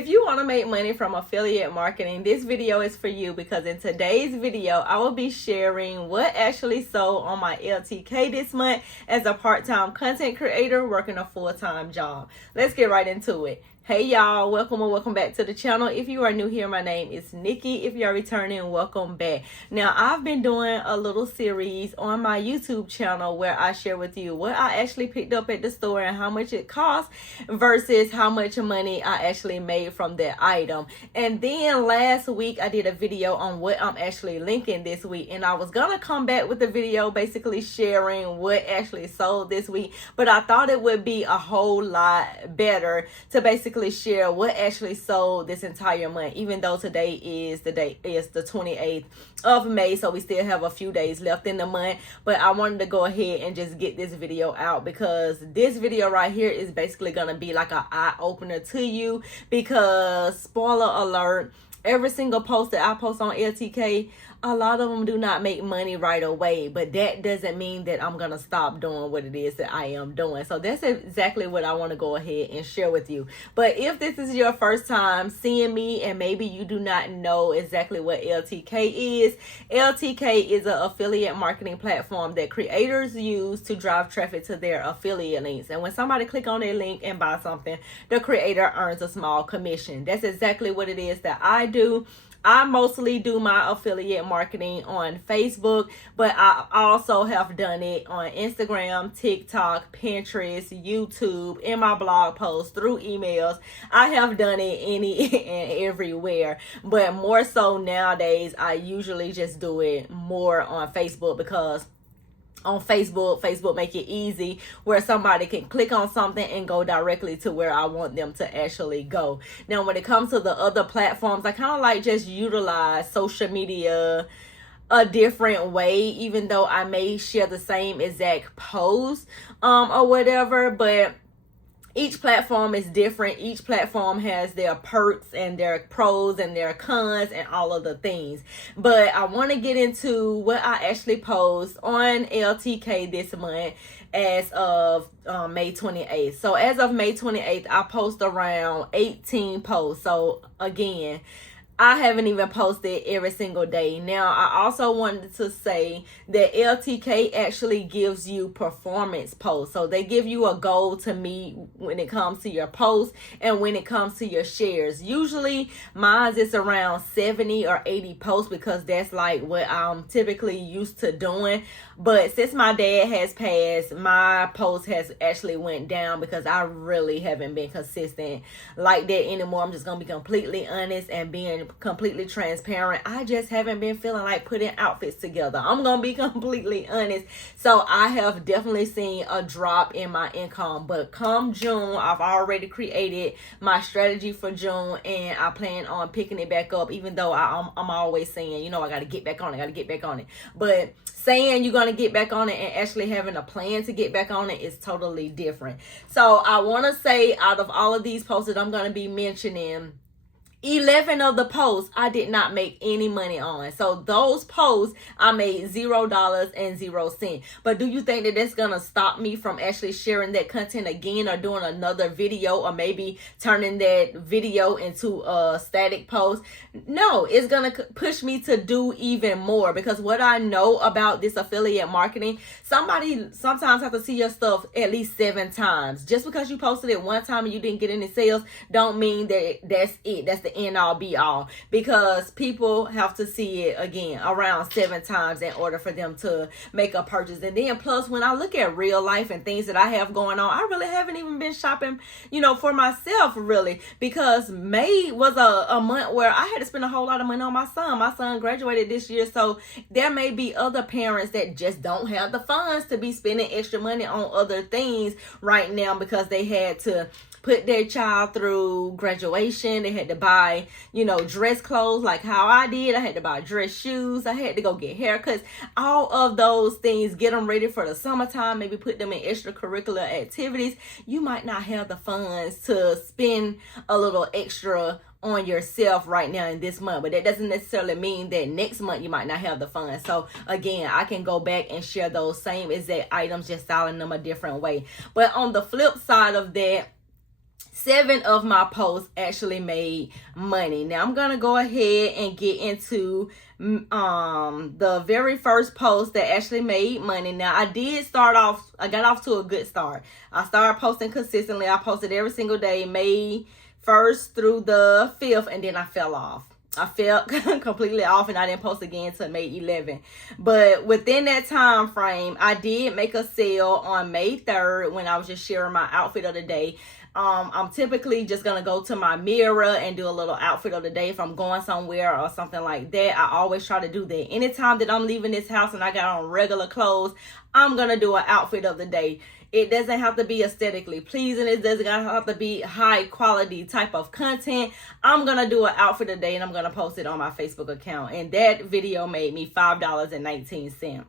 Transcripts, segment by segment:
If you want to make money from affiliate marketing, this video is for you, because in today's video, I will be sharing what actually sold on my LTK this month as a part-time content creator working a full-time job. Let's get right into it. Hey y'all, welcome back to the channel. If you are new here, my name is Nikki. If you are returning, welcome back. Now, I've been doing a little series on my YouTube channel where I share with you what I actually picked up at the store and how much it cost versus how much money I actually made from that item. And then last week I did a video on what I'm actually linking this week, and I was gonna come back with the video basically sharing what actually sold this week, but I thought it would be a whole lot better to basically share what actually sold this entire month, even though today is the 28th of May, so we still have a few days left in the month. But I wanted to go ahead and just get this video out, because this video right here is basically gonna be like an eye-opener to you, because spoiler alert, every single post that I post on LTK, a lot of them do not make money right away, but that doesn't mean that I'm going to stop doing what it is that I am doing. So that's exactly what I want to go ahead and share with you. But if this is your first time seeing me and maybe you do not know exactly what LTK is an affiliate marketing platform that creators use to drive traffic to their affiliate links. And when somebody click on their link and buy something, the creator earns a small commission. That's exactly what it is that I do. I mostly do my affiliate marketing on Facebook, but I also have done it on Instagram, TikTok, Pinterest, YouTube, in my blog posts, through emails. I have done it any and everywhere, but more so nowadays, I usually just do it more on Facebook, because on Facebook make it easy where somebody can click on something and go directly to where I want them to actually go. Now, when it comes to the other platforms, I kind of like just utilize social media a different way, even though I may share the same exact post or whatever, but each platform is different. Each platform has their perks and their pros and their cons and all of the things. But I want to get into what I actually post on LTK this month as of May 28th. So as of May 28th, I post around 18 posts. So again, I haven't even posted every single day. Now, I also wanted to say that LTK actually gives you performance posts. So they give you a goal to meet when it comes to your posts and when it comes to your shares. Usually mine is around 70 or 80 posts, because that's like what I'm typically used to doing. But since my dad has passed, my post has actually went down, because I really haven't been consistent like that anymore. I'm just going to be completely honest and being completely transparent. I just haven't been feeling like putting outfits together. I'm gonna be completely honest. So I have definitely seen a drop in my income, but come June, I've already created my strategy for June, and I plan on picking it back up, even though I'm always saying, you know, I got to get back on it. But saying you're going to get back on it and actually having a plan to get back on it is totally different. So I want to say, out of all of these posts that I'm going to be mentioning, 11 of the posts I did not make any money on. So those posts I made $0.00. But do you think that that's gonna stop me from actually sharing that content again, or doing another video, or maybe turning that video into a static post? No, it's gonna push me to do even more, because what I know about this affiliate marketing, somebody sometimes have to see your stuff at least 7 times. Just because you posted it one time and you didn't get any sales don't mean that that's it. That's the end all be all, because people have to see it again around 7 times in order for them to make a purchase. And then plus, when I look at real life and things that I have going on, I really haven't even been shopping, you know, for myself, really, because May was a month where I had to spend a whole lot of money on my son. My son graduated this year, so there may be other parents that just don't have the funds to be spending extra money on other things right now, because they had to put their child through graduation. They had to buy, you know, dress clothes like how I did. I had to buy dress shoes. I had to go get haircuts. All of those things, get them ready for the summertime, maybe put them in extracurricular activities. You might not have the funds to spend a little extra on yourself right now in this month, but that doesn't necessarily mean that next month you might not have the funds. So again, I can go back and share those same exact items, just styling them a different way. But on the flip side of that, 7 of my posts actually made money. Now I'm gonna go ahead and get into the very first post that actually made money. Now I got off to a good start. I started posting consistently. I posted every single day, May 1st through the 5th, and then I fell off. I fell completely off, and I didn't post again until May 11th. But within that time frame, I did make a sale on May 3rd when I was just sharing my outfit of the day. I'm typically just gonna go to my mirror and do a little outfit of the day if I'm going somewhere or something like that. I always try to do that. Anytime that I'm leaving this house and I got on regular clothes, I'm gonna do an outfit of the day. It doesn't have to be aesthetically pleasing. It doesn't have to be high quality type of content. I'm going to do an outfit a day and I'm going to post it on my Facebook account. And that video made me $5.19.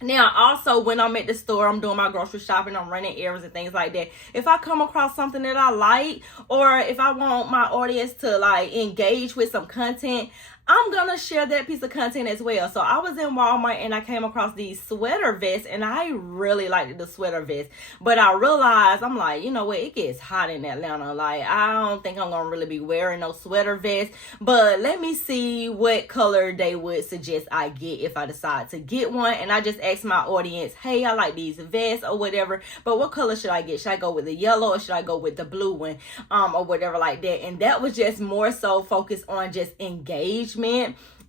Now, also, when I'm at the store, I'm doing my grocery shopping, I'm running errands and things like that. If I come across something that I like, or if I want my audience to like engage with some content, I'm going to share that piece of content as well. So I was in Walmart and I came across these sweater vests, and I really liked the sweater vest. But I realized, I'm like, you know what, it gets hot in Atlanta. Like, I don't think I'm going to really be wearing no sweater vest. But let me see what color they would suggest I get if I decide to get one. And I just asked my audience, hey, I like these vests or whatever, but what color should I get? Should I go with the yellow or should I go with the blue one, or whatever like that? And that was just more so focused on just engagement.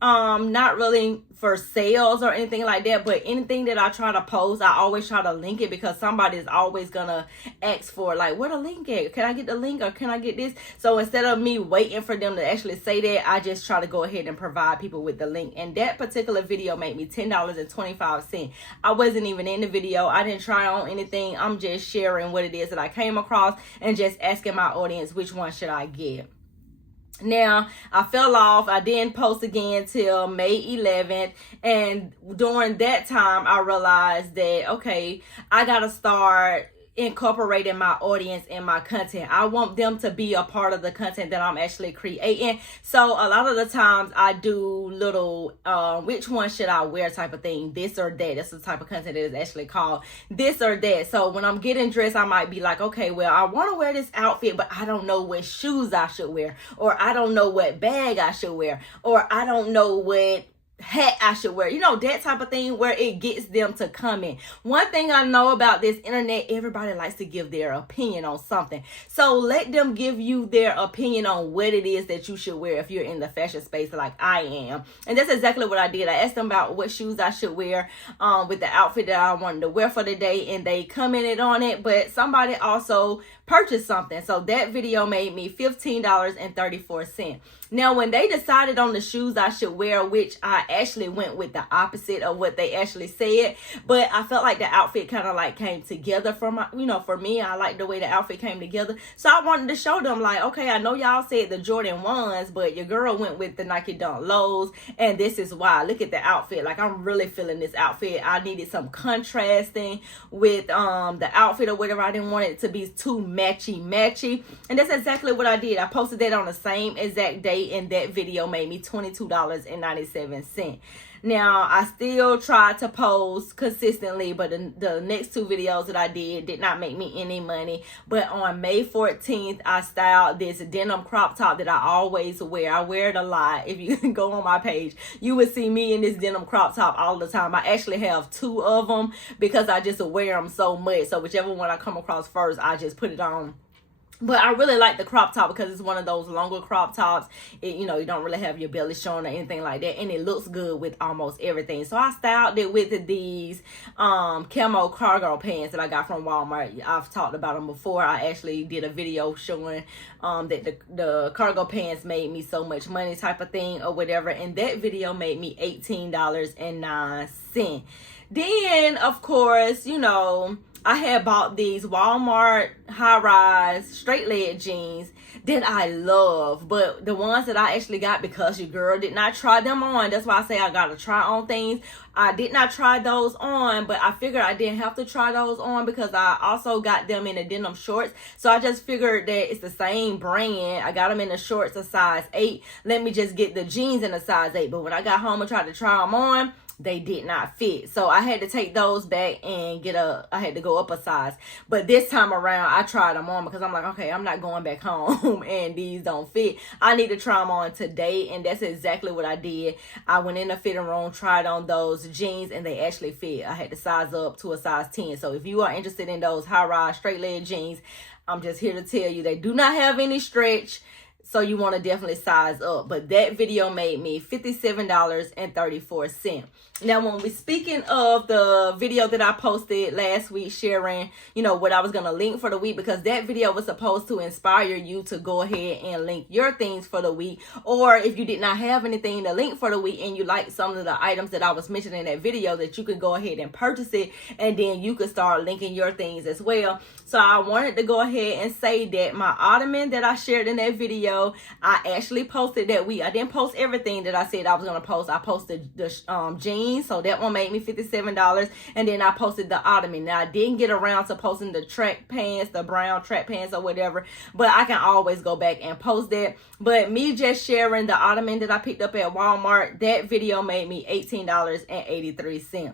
Not really for sales or anything like that, but anything that I try to post, I always try to link it, because somebody is always gonna ask for like, where the link at? Can I get the link, or can I get this? So instead of me waiting for them to actually say that, I just try to go ahead and provide people with the link. And that particular video made me $10.25. I wasn't even in the video. I didn't try on anything. I'm just sharing what it is that I came across and just asking my audience, which one should I get? Now, I fell off. I didn't post again till May 11th. And during that time, I realized that, okay, I got to start incorporating my audience in my content. I want them to be a part of the content that I'm actually creating. So a lot of the times I do little which one should I wear type of thing, this or that. That's the type of content that is actually called this or that. So when I'm getting dressed, I might be like, okay, well, I want to wear this outfit, but I don't know what shoes I should wear, or I don't know what bag I should wear, or I don't know what hat I should wear, that type of thing, where it gets them to comment. One thing I know about this internet, everybody likes to give their opinion on something. So let them give you their opinion on what it is that you should wear if you're in the fashion space like I am. And that's exactly what I did. I asked them about what shoes I should wear with the outfit that I wanted to wear for the day, and they commented on it. But somebody also purchased something. So that video made me $15.34. Now, when they decided on the shoes I should wear, which I actually went with the opposite of what they actually said, but I felt like the outfit kind of like came together for me. I like the way the outfit came together. So I wanted to show them like, okay, I know y'all said the Jordan 1s, but your girl went with the Nike Dunk Lows, and this is why. Look at the outfit. Like, I'm really feeling this outfit. I needed some contrasting with the outfit or whatever. I didn't want it to be too matchy. And that's exactly what I did. I posted that on the same exact day, and that video made me $22.97. Now, I still tried to post consistently, but the next 2 videos that I did not make me any money. But on May 14th, I styled this denim crop top that I always wear. I wear it a lot. If you go on my page, you would see me in this denim crop top all the time. I actually have 2 of them because I just wear them so much. So whichever one I come across first, I just put it on. But I really like the crop top because it's one of those longer crop tops. You don't really have your belly showing or anything like that. And it looks good with almost everything. So I styled it with these camo cargo pants that I got from Walmart. I've talked about them before. I actually did a video showing that the cargo pants made me so much money type of thing or whatever. And that video made me $18.09. Then, of course, I had bought these Walmart high-rise straight leg jeans that I love, but the ones that I actually got because your girl did not try them on. That's why I say I gotta try on things. I did not try those on, but I figured I didn't have to try those on because I also got them in the denim shorts. So I just figured that it's the same brand. I got them in the shorts a size 8. Let me just get the jeans in a size 8. But when I got home and tried to try them on, they did not fit. So I had to take those back and I had to go up a size. But this time around, I tried them on because I'm like, okay, I'm not going back home and these don't fit. I need to try them on today. And that's exactly what I did. I went in the fitting room, tried on those jeans, and they actually fit. I had to size up to a size 10. So if you are interested in those high-rise straight leg jeans, I'm just here to tell you they do not have any stretch. So you want to definitely size up. But that video made me $57.34. Now, when we speaking of the video that I posted last week sharing, what I was going to link for the week, because that video was supposed to inspire you to go ahead and link your things for the week. Or if you did not have anything to link for the week and you like some of the items that I was mentioning in that video, that you could go ahead and purchase it, and then you could start linking your things as well. So I wanted to go ahead and say that my ottoman that I shared in that video, I actually posted that week. I didn't post everything that I said I was going to post. I posted the jeans, so that one made me $57. And then I posted the ottoman. Now, I didn't get around to posting the track pants, the brown track pants or whatever, but I can always go back and post that. But me just sharing the ottoman that I picked up at Walmart, that video made me $18.83.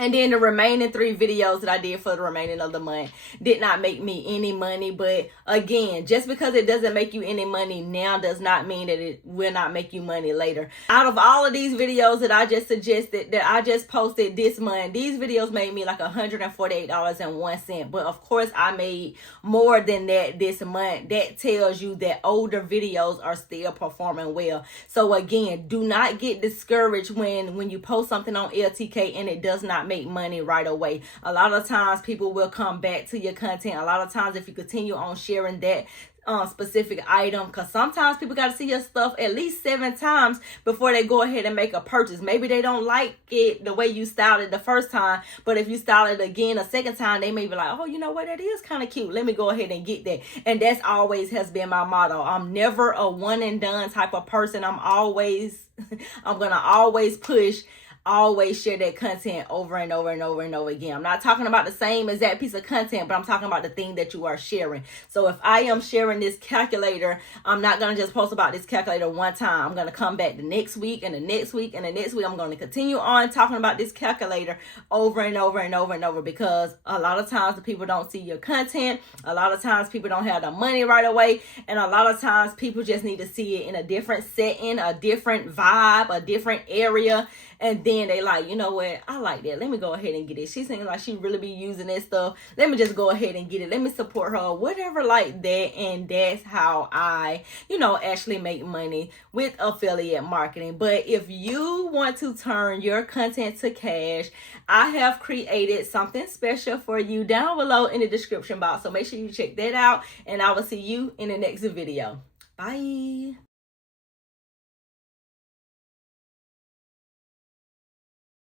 And then the remaining 3 videos that I did for the remaining of the month did not make me any money. But again, just because it doesn't make you any money now does not mean that it will not make you money later. Out of all of these videos that I just suggested, that I just posted this month, these videos made me like $148.01. But of course, I made more than that this month. That tells you that older videos are still performing well. So again, do not get discouraged when you post something on LTK and it does not make money right away. A lot of times people will come back to your content. A lot of times if you continue on sharing that specific item, because sometimes people got to see your stuff at least 7 times before they go ahead and make a purchase. Maybe they don't like it the way you styled it the first time, but if you style it again a second time, they may be like, oh, you know what, that is kind of cute, let me go ahead and get that. And that's always has been my motto. I'm never a one and done type of person. I'm gonna always push, always share that content over and over and over and over again. I'm not talking about the same exact piece of content, but I'm talking about the thing that you are sharing. So if I am sharing this calculator, I'm not going to just post about this calculator one time. I'm going to come back the next week and the next week and the next week. I'm going to continue on talking about this calculator over and over and over and over, because a lot of times the people don't see your content. A lot of times people don't have the money right away. And a lot of times people just need to see it in a different setting, a different vibe, a different area. And then they like, you know what, I like that. Let me go ahead and get it. She seems like she really be using that stuff. Let me just go ahead and get it. Let me support her, whatever like that. And that's how I, actually make money with affiliate marketing. But if you want to turn your content to cash, I have created something special for you down below in the description box. So make sure you check that out. And I will see you in the next video. Bye.